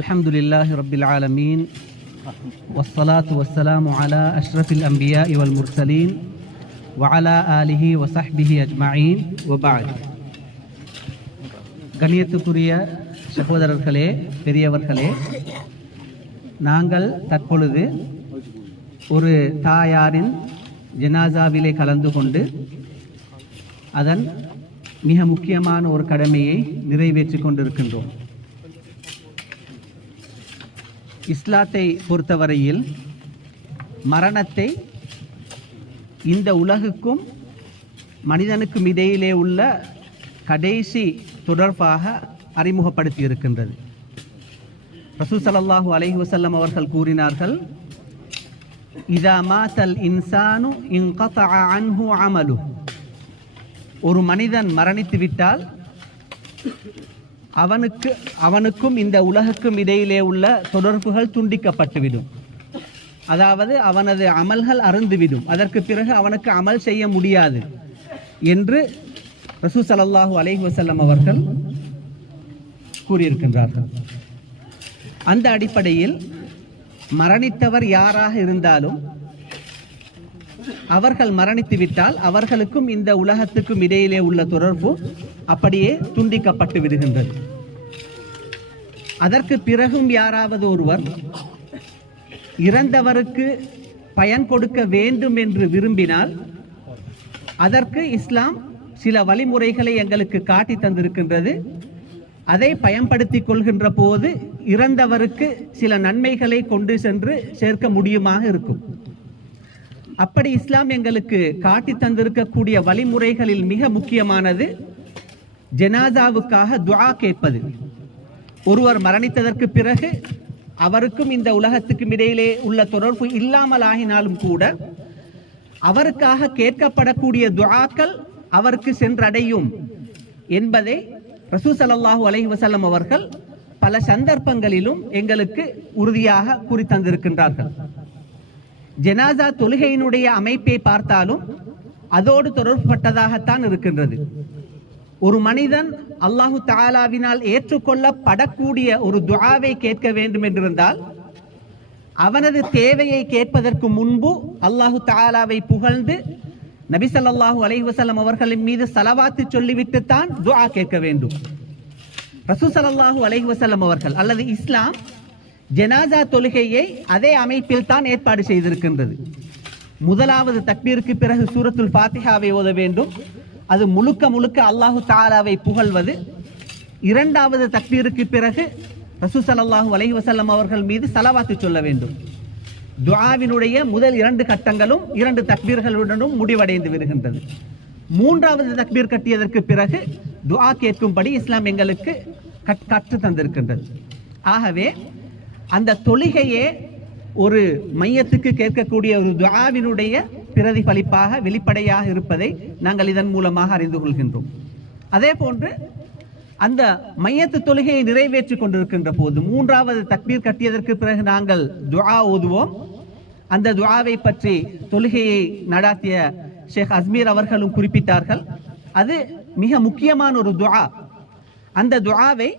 الحمد لله رب العالمين والصلاة والسلام على أشرف الأنبياء والمرسلين وعلى آله وصحبه أجمعين وبعد. கண்ணியத்துக்குரிய சகோதரர்களே, பெரியவர்களே, நாங்கள் தற்பொழுது ஒரு தாயாரின் ஜனாசாவிலே கலந்து கொண்டு அதன் மிக முக்கியமான ஒரு கடமையை நிறைவேற்றி கொண்டிருக்கின்றோம். இஸ்லாத்தை பொறுத்தவரையில் மரணத்தை இந்த உலகுக்கும் மனிதனுக்கும் இடையிலே உள்ள கடைசி தொடர்பாக அறிமுகப்படுத்தி இருக்கின்றது. ரசூல் ஸல்லல்லாஹு அலைஹி வஸல்லம் அவர்கள் கூறினார்கள், இதா மாத்தல் இன்சானு இன்கதஅ அன்ஹு அமலு. ஒரு மனிதன் மரணித்து விட்டால் அவனுக்கும் இந்த உலகுக்கும் இடையிலே உள்ள தொடர்புகள் துண்டிக்கப்பட்டுவிடும். அதாவது அவனது அமல்கள் அருந்துவிடும். அதற்கு பிறகு அவனுக்கு அமல் செய்ய முடியாது என்று ரசூல் ஸல்லல்லாஹு அலைஹி வஸல்லம் அவர்கள் கூறியிருக்கின்றார்கள். அந்த அடிப்படையில் மரணித்தவர் யாராக இருந்தாலும் அவர்கள் மரணித்து விட்டால் அவர்களுக்கும் இந்த உலகத்துக்கும் இடையிலே உள்ள தொடர்பு அப்படியே துண்டிக்கப்பட்டு விடுகின்றது. அதற்கு பிறகும் யாராவது ஒருவர் இறந்தவருக்கு பயன் கொடுக்க வேண்டும் என்று விரும்பினால் அதற்கு இஸ்லாம் சில வழிமுறைகளை எங்களுக்கு காட்டி தந்திருக்கின்றது. அதை பயன்படுத்திக் கொள்கின்ற போது இறந்தவருக்கு சில நன்மைகளை கொண்டு சென்று சேர்க்க முடியுமாக இருக்கும். அப்படி இஸ்லாம் எங்களுக்கு காட்டி தந்திருக்கக்கூடிய வழிமுறைகளில் மிக முக்கியமானது ஜனாசாவுக்காக துஆ கேட்பது. ஒருவர் மரணித்ததற்கு பிறகு அவருக்கும் இந்த உலகத்துக்கும் இடையிலே உள்ள தொடர்பு இல்லாமல் ஆகினாலும் கூட அவருக்காக கேட்கப்படக்கூடிய துஆக்கள் அவருக்கு சென்றடையும் என்பதை ரசூல் ஸல்லல்லாஹு அலைஹி வஸல்லம் அவர்கள் பல சந்தர்ப்பங்களிலும் எங்களுக்கு உறுதியாக கூறி தந்திருக்கின்றார்கள். ஜனாசா தொழுகையினுடைய அமைப்பை பார்த்தாலும் அதோடு தொடர்புபட்டதாகத்தான் இருக்கின்றது. ஒரு மனிதன் அல்லாஹு தஆலாவினால் ஏற்றுக்கொள்ளப்படக்கூடிய ஒரு துஆவை கேட்க வேண்டும் என்றிருந்தால் அவனது தேவையை கேட்பதற்கு முன்பு அல்லாஹு தஆலாவை புகழ்ந்து நபி ஸல்லல்லாஹு அலைஹி வஸல்லம் அவர்களின் மீது ஸலவாத்து சொல்லிவிட்டு தான் துஆ கேட்க வேண்டும். ரசூல் ஸல்லல்லாஹு அலைஹி வஸல்லம் அவர்கள் அல்லது இஸ்லாம் ஜனாசா தொழுகையை அதே அமைப்பில் தான் ஏற்பாடு செய்திருக்கின்றது. முதலாவது தக்பீருக்கு பிறகு சூரத்துல் ஃபாத்திஹாவை ஓத வேண்டும். அது முழுக்க முழுக்க அல்லாஹு தஆலாவை புகழ்வது. இரண்டாவது தக்பீருக்கு பிறகு ரசூல் ஸல்லல்லாஹு அலைஹி வஸல்லம் அவர்கள் மீது ஸலவாத்து சொல்ல வேண்டும். துஆவினுடைய முதல் 2 கட்டங்களும் 2 தக்பீர்களுடனும் முடிவடைந்து விடுகின்றது. மூன்றாவது தக்பீர் கட்டியதற்கு பிறகு துஆ கேட்கும்படி இஸ்லாம் எங்களுக்கு கற்று தந்திருக்கின்றது. ஆகவே அந்த தொழுகையே ஒரு மையத்துக்கு கேட்கக்கூடிய ஒரு துஆவினுடைய பிரதிபலிப்பாக வெளிப்படையாக இருப்பதை நாங்கள் இதன் மூலமாக அறிந்து கொள்கின்றோம். அதே போன்று அந்த மையத்து தொழுகையை நிறைவேற்றி கொண்டிருக்கின்ற போது மூன்றாவது தக்பீர் கட்டியதற்கு பிறகு நாங்கள் துஆ ஓதுவோம். அந்த துஆவை பற்றி தொழுகையை நடாத்திய ஷேக் அஸ்மீர் அவர்களும் குறிப்பிட்டார்கள். அது மிக முக்கியமான ஒரு துஆ. அந்த துஆவை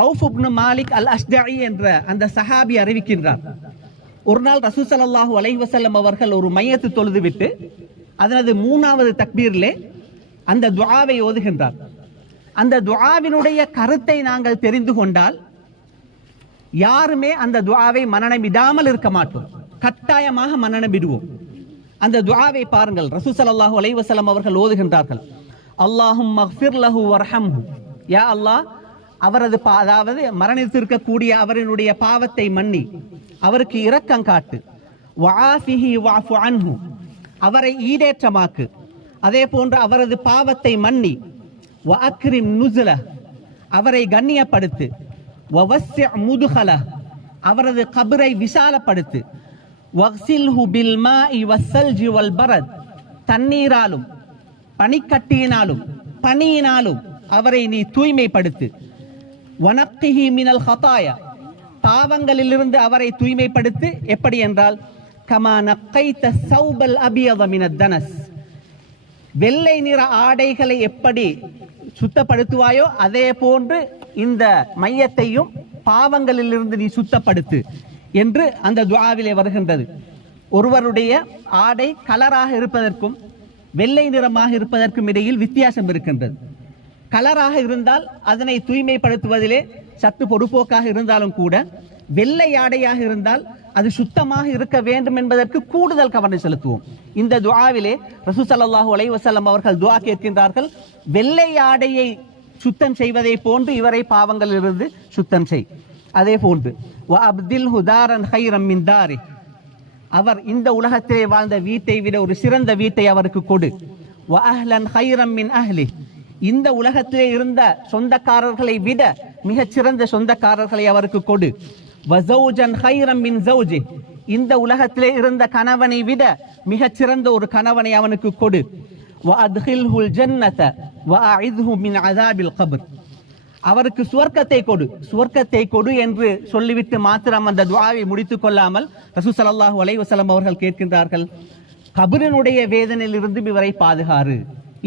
அவுஃப் இப்னு மாலிக் அல் அஷ்ஜஇ என்ற அந்த சஹாபி அறிவிக்கின்றார். ஒரு நாள் ரசூல் ஸல்லல்லாஹு அலைஹி வஸல்லம் அவர்கள் ஒரு மையத்து தொழுது விட்டு அதனது 3வது தக்பீரிலே அந்த துஆவை ஓதுகின்றார். அந்த துஆவினுடைய கருத்தை நாங்கள் தெரிந்து கொண்டால் யாருமே அந்த துஆவை மனனமிடாமல் இருக்க மாட்டோம். கட்டாயமாக மனனமிடுவோம். அந்த துஆவை பாருங்கள். ரசூல் ஸல்லல்லாஹு அலைஹி வஸல்லம் அவர்கள் ஓதுகின்றார்கள், அல்லாஹும்ம ஃபிர் லஹு வர்ஹம்ஹு. யா அல்லாஹ், அவரது அதாவது மரணித்திருக்கக்கூடிய அவரினுடைய பாவத்தை மன்னி அவருக்கு இரக்கம் காட்டு. வஆஃபிஹி வஅஃபு அன்ஹு, அவரை ஈடேற்றமாக்கு. அதே போன்று அவரது பாவத்தை மன்னி. வஅக்ரிம் நுஸுல, அவரை கண்ணியப்படுத்து. வவஸ்ஸி' முதுகல, அவரது கபரை விசாலப்படுத்து. வக்ஸில்ஹு பில் மாஇ வஸ்ஸல்ஜி வல் பரத், தண்ணீராலும் பனிக்கட்டியினாலும் பனியினாலும் அவரை நீ தூய்மைப்படுத்து. வனக்கிஹி மினல் ஹதாயா, பாவங்களிலிருந்து அவரை தூய்மைப்படுத்து. எப்படி என்றால் கமா நக்கைத ஸௌபல் அபியத மினத் தனஸ், வெள்ளை நிற ஆடைகளை எப்படி சுத்தப்படுத்துவாயோ அதே போன்று இந்த மையத்தையும் பாவங்களிலிருந்து நீ சுத்தப்படுத்து என்று அந்த துஆவிலே வருகின்றது. ஒருவருடைய ஆடை கலராக இருப்பதற்கும் வெள்ளை நிறமாக இருப்பதற்கும் இடையில் வித்தியாசம் இருக்கின்றது. கலராக இருந்தால் அதனை தூய்மைப்படுத்துவதிலே சற்று பொறுப்போக்காக இருந்தாலும் கூட, வெள்ளை ஆடையாக இருந்தால் அது சுத்தமாக இருக்க வேண்டும் என்பதற்கு கூடுதல் கவனம் செலுத்துவோம். இந்த துஆவிலே ரசூல் ஸல்லல்லாஹு அலைஹி வஸல்லம் அவர்கள் துஆ கேட்கின்றார்கள், வெள்ளை ஆடையை சுத்தம் செய்வதை போன்று இவரை பாவங்களிலிருந்து சுத்தம் செய். அதே போன்று வஅப்தில்ஹு தாரன் கைரம் மின் தாரி, அவர் இந்த உலகத்திலே வாழ்ந்த வீட்டை விட ஒரு சிறந்த வீட்டை அவருக்கு கொடு. வஅஹ்லன் கைரம் மின் அஹ்லி, இந்த உலகத்திலே இருந்த சொந்தக்காரர்களை விட மிகச் சிறந்த சொந்தக்காரர்களை அவருக்கு கொடு. வஸௌஜன் கைரம் மின் ஸௌஜி, இந்த உலகத்திலே இருந்த கணவனை விட மிகச் சிறந்த ஒரு கணவனை அவனுக்கு கொடு. வஅத்கில்ஹுல் ஜன்னத வஅஇத்ஹு மின் அஸாபில் கப்ர், அவருக்கு சுவர்க்கத்தை கொடு, சுவர்க்கத்தை கொடு என்று சொல்லிவிட்டு மாத்திரம் அந்த துஆவை முடித்துக் கொள்ளாமல் ரசூல் ஸல்லல்லாஹு அலைஹி வஸல்லம் அவர்கள் கேட்கின்றார்கள், கபரினுடைய வேதனையிலிருந்து இவரை பாதுகாரு.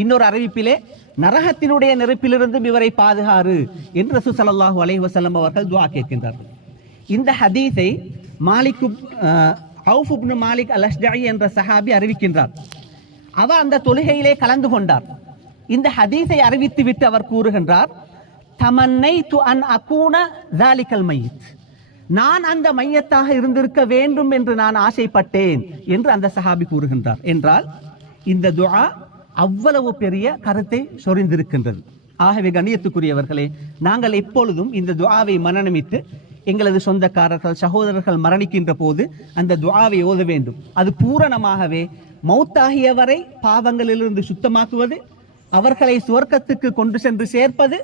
இன்னொரு அறிவிப்பிலே நரகத்தினுடைய நெருப்பிலிருந்து இவரை பாதுகாரு என்று ரசூல் ஸல்லல்லாஹு அலைஹி வஸல்லம் அவர்கள் துஆ கேட்கின்றார்கள். இந்த ஹதீஸை அவுஃப் இப்னு மாலிக் அல்-அஷ்ஜஇ என்ற சஹாபி அறிவிக்கின்றார். அவர் அந்த தொழுகையிலே கலந்து கொண்டார். இந்த ஹதீஸை அறிவித்து விட்டு அவர் கூறுகின்றார், தமன்னைது அன் அகூன ஸாலிகல் மையத், நான் அந்த மையத்தாக இருந்திருக்க வேண்டும் என்று நான் ஆசைப்பட்டேன் என்று அந்த சஹாபி கூறுகின்றார். என்றால் இந்த துஆ அவ்வளவு பெரிய கருத்தை சொரிந்திருக்கின்றது. ஆகவே கண்ணியத்துக்குரியவர்களே, நாங்கள் எப்பொழுதும் இந்த துஆவை மனனமிட்டு எங்களது சொந்தக்காரர்கள் சகோதரர்கள் மரணிக்கின்ற போது அந்த துஆவை ஓத வேண்டும். அது பூரணமாகவே மௌத்தாகியவரை பாவங்களிலிருந்து சுத்தமாக்குவது, அவர்களை சுவர்க்கத்துக்கு கொண்டு சென்று சேர்ப்பது,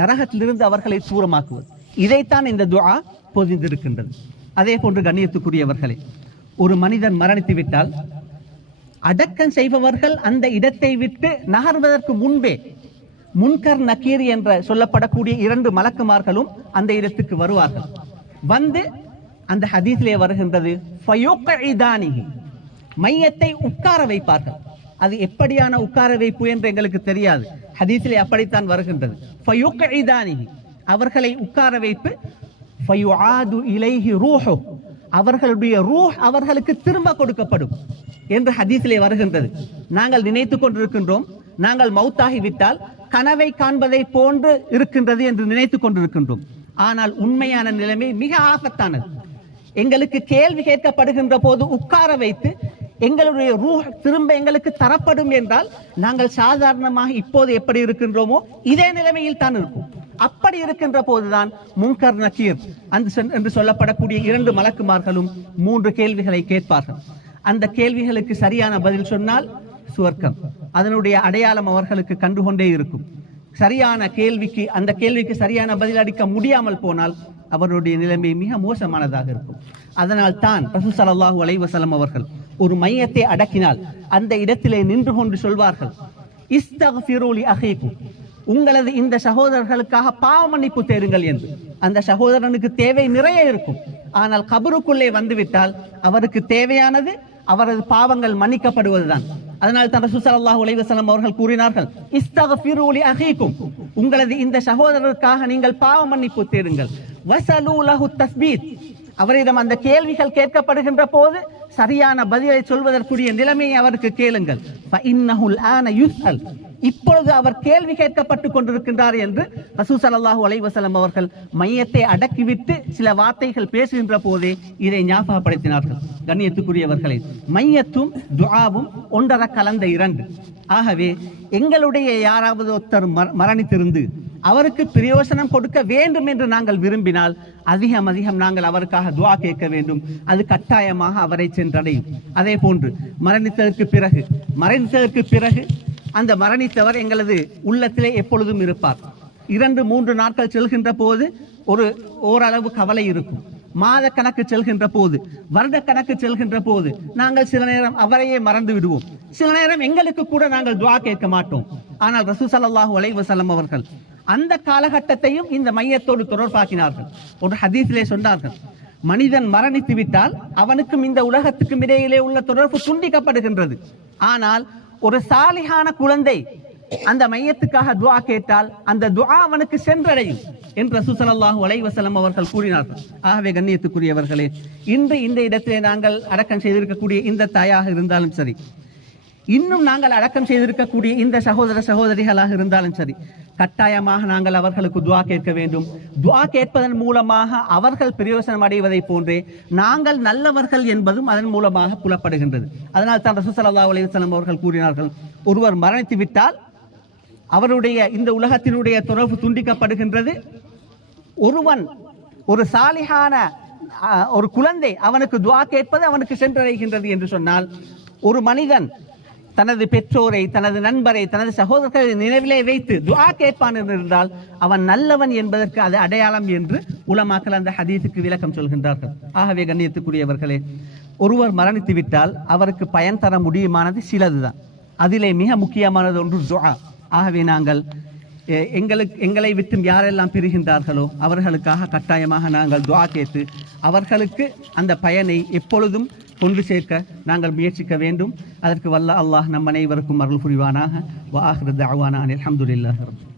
நரகத்திலிருந்து அவர்களை தூரமாக்குவது, இதைத்தான் இந்த துஆ பொதிந்திருக்கின்றது. அதே போன்று கண்ணியத்துக்குரியவர்களே, ஒரு மனிதன் மரணித்து விட்டால் அடக்கம் செய்பவர்கள் அந்த இடத்தை விட்டு நகர்வதற்கு முன்பே முன்கர் நக்கீர் என்ற சொல்லப்படக்கூடிய 2 மலக்குமார்களும் அந்த இடத்துக்கு வருவார்கள். வந்து அந்த ஹதீஸிலே வருகின்றது, ஃபயுக்இதானிஹி, மையத்தை உட்கார வைப்பார்கள். அது எப்படியான உட்கார வைப்பு என்று எங்களுக்கு தெரியாது, ஹதீஸிலே அப்படித்தான் வருகின்றது. ஃபயுக்இதானிஹி, அவர்களை உட்கார வைப்பு. ஃபயுஆது இலைஹி ரூஹு, அவர்களுடைய ரூஹ் அவர்களுக்கு திரும்ப கொடுக்கப்படும் என்று ஹதீஸிலே வருகின்றது. நாங்கள் நினைத்துக் கொண்டிருக்கின்றோம், நாங்கள் மௌத்தாகிவிட்டால் கனவை காண்பதை போன்று இருக்கின்றது என்று நினைத்துக் கொண்டிருக்கின்றோம். ஆனால் உண்மையான நிலைமை மிக ஆபத்தானது. எங்களுக்கு கேள்வி கேட்கப்படுகின்ற போது உட்கார வைத்து எங்களுடைய ரூஹ் திரும்ப எங்களுக்கு தரப்படும் என்றால் நாங்கள் சாதாரணமாக இப்போது எப்படி இருக்கின்றோமோ இதே நிலைமையில் தான் இருக்கும். அப்படி இருக்கின்ற போதுதான் முன்கர் நக்கீர் என்று சொல்லப்படக்கூடிய 2 மலக்குமார்களும் 3 கேள்விகளை கேட்பார்கள். அந்த கேள்விகளுக்கு சரியான பதில் சொன்னால் சுவர்க்கம், அதனுடைய அடையாளம் அவர்களுக்கு கண்டுகொண்டே இருக்கும். சரியான கேள்விக்கு, அந்த கேள்விக்கு சரியான பதில் அளிக்க முடியாமல் போனால் அவருடைய நிலைமை மிக மோசமானதாக இருக்கும். அதனால் தான் ரசூல் ஸல்லல்லாஹு அலைஹி வஸல்லம் அவர்கள் ஒரு மையத்தை அடக்கினால் அந்த இடத்திலே நின்று கொண்டு சொல்வார்கள், இஸ்தக்ஃபிரு லி அஹீக்கும், உங்களது இந்த சகோதரர்களுக்காக பாவ மன்னிப்பு தேடுங்கள் என்று. அந்த சகோதரனுக்கு தேவை நிறைய இருக்கும், ஆனால் கபருக்குள்ளே வந்துவிட்டால் அவருக்கு தேவையானது அவரது பாவங்கள் மன்னிக்கப்படுவதுதான். அதனால் தான் ரசூல் ஸல்லல்லாஹு அலைஹி வஸல்லம் அவர்கள் கூறினார்கள், இஸ்தக்ஃபிரு லி அஹீக்கும், உங்களது இந்த சகோதரருக்காக நீங்கள் பாவ மன்னிப்பு தேடுங்கள். வஸலு லஹு தஸ்பீத், அவரிடம் அந்த கேள்விகள் கேட்கப்படுகின்ற போது சரியான பதிலை சொல்வதற்குரிய நிலைமையை அவருக்கு கேளுங்கள். ஃபஇன்னஹுல் ஆன யுஸ்அல், இப்பொழுது அவர் கேள்வி கேட்கப்பட்டுக் கொண்டிருக்கின்றார் என்று ரசூல் ஸல்லல்லாஹு அலைஹி வஸல்லம் அவர்கள் மையத்தை அடக்கிவிட்டு சில வார்த்தைகள் பேசுகின்ற போதே இதை ஞாபகப்படுத்தினார்கள். கண்ணியத்துக்குரியவர்களே, மையத்தும் துஆவும் ஒன்றர கலந்த 2. ஆகவே எங்களுடைய யாராவது ஒருத்தர் மரணித்திருந்து அவருக்கு பிரயோசனம் கொடுக்க வேண்டும் என்று நாங்கள் விரும்பினால் அதிகம் நாங்கள் அவருக்காக துஆ கேட்க வேண்டும். அது கட்டாயமாக அவரை சென்றடையும். அதே போன்று மரணித்ததற்கு பிறகு அந்த மரணித்தவர் எங்களது உள்ளத்திலே எப்பொழுதும் இருப்பார். 2-3 நாட்கள் செல்கின்ற போது ஓரளவு கவலை இருக்கும். மாத கணக்கு செல்கின்ற போது, வருட கணக்கு செல்கின்ற போது நாங்கள் சில நேரம் அவரையே மறந்து விடுவோம். சில நேரம் எங்களுக்கு கூட நாங்கள் துஆ கேட்க மாட்டோம். ஆனால் ரசூல் ஸல்லல்லாஹு அலைஹி வஸல்லம் அவர்கள் அந்த காலகட்டத்தையும் இந்த மையத்தோடு தொடர்பாக்கினார்கள். ஒரு ஹதீஸிலே சொன்னார்கள், மனிதன் மரணித்து விட்டால் அவனுக்கும் இந்த உலகத்துக்கும் இடையிலே உள்ள தொடர்பு துண்டிக்கப்படுகின்றது. ஆனால் ஒரு சாலிஹான குழந்தை அந்த மையத்துக்காக துஆ கேட்டால் அந்த துஆ அவனுக்கு சென்றடையும் என்று ரசூல் ஸல்லல்லாஹு அலைஹி வஸல்லம் அவர்கள் கூறினார்கள். ஆகவே கண்ணியத்துக்குரியவர்களே, இன்று இந்த இடத்திலே நாங்கள் அடக்கம் செய்திருக்கக்கூடிய இந்த தாயாக இருந்தாலும் சரி, இன்னும் நாங்கள் அடக்கம் செய்திருக்கக்கூடிய இந்த சகோதர சகோதரிகளாக இருந்தாலும் சரி, கட்டாயமாக நாங்கள் அவர்களுக்கு துஆ கேட்க வேண்டும். துஆ கேட்பதன் மூலமாக அவர்கள் பிரயோசனம் அடைவதை போன்றே நாங்கள் நல்லவர்கள் என்பதும் அதன் மூலமாக புலப்படுகின்றது. அதனால் தான் ரசூல் ஸல்லல்லாஹு அலைஹி வஸல்லம் அவர்கள் கூறினார்கள், ஒருவர் மரணித்து விட்டால் அவருடைய இந்த உலகத்தினுடைய தொடர்பு துண்டிக்கப்படுகின்றது. ஒருவன் ஒரு சாலிஹான ஒரு குழந்தை அவனுக்கு துஆ கேட்பது அவனுக்கு சென்றடைகின்றது என்று சொன்னால், ஒரு மனிதன் தனது பெற்றோரை, தனது நண்பரை, தனது சகோதரர்களை நினைவிலே வைத்து துஆ கேட்பான் என்றால் அவன் நல்லவன் என்பதற்கு அது அடையாளம் என்று உலமாக்கள் அந்த ஹதீஸுக்கு விளக்கம் சொல்கின்றார்கள். ஆகவே கண்ணியத்துக்குரியவர்களே, ஒருவர் மரணித்து விட்டால் அவருக்கு பயன் தர முடியுமானது சிலதுதான். அதிலே மிக முக்கியமானது ஒன்று துஆ. ஆகவே நாங்கள் எங்களை விட்டு யாரெல்லாம் பிரிகின்றார்களோ அவர்களுக்காக கட்டாயமாக நாங்கள் துஆ கேட்டு அவர்களுக்கு அந்த பயனை எப்பொழுதும் கொண்டு சேர்க்க நாங்கள் முயற்சிக்க வேண்டும். அதற்கு வல்ல அல்லாஹ் நம் அனைவருக்கும் அருள் புரிவானாக. வ ஆகிரு தஅவானா அனில் ஹம்துலில்லாஹி ரப்பில் ஆலமீன்.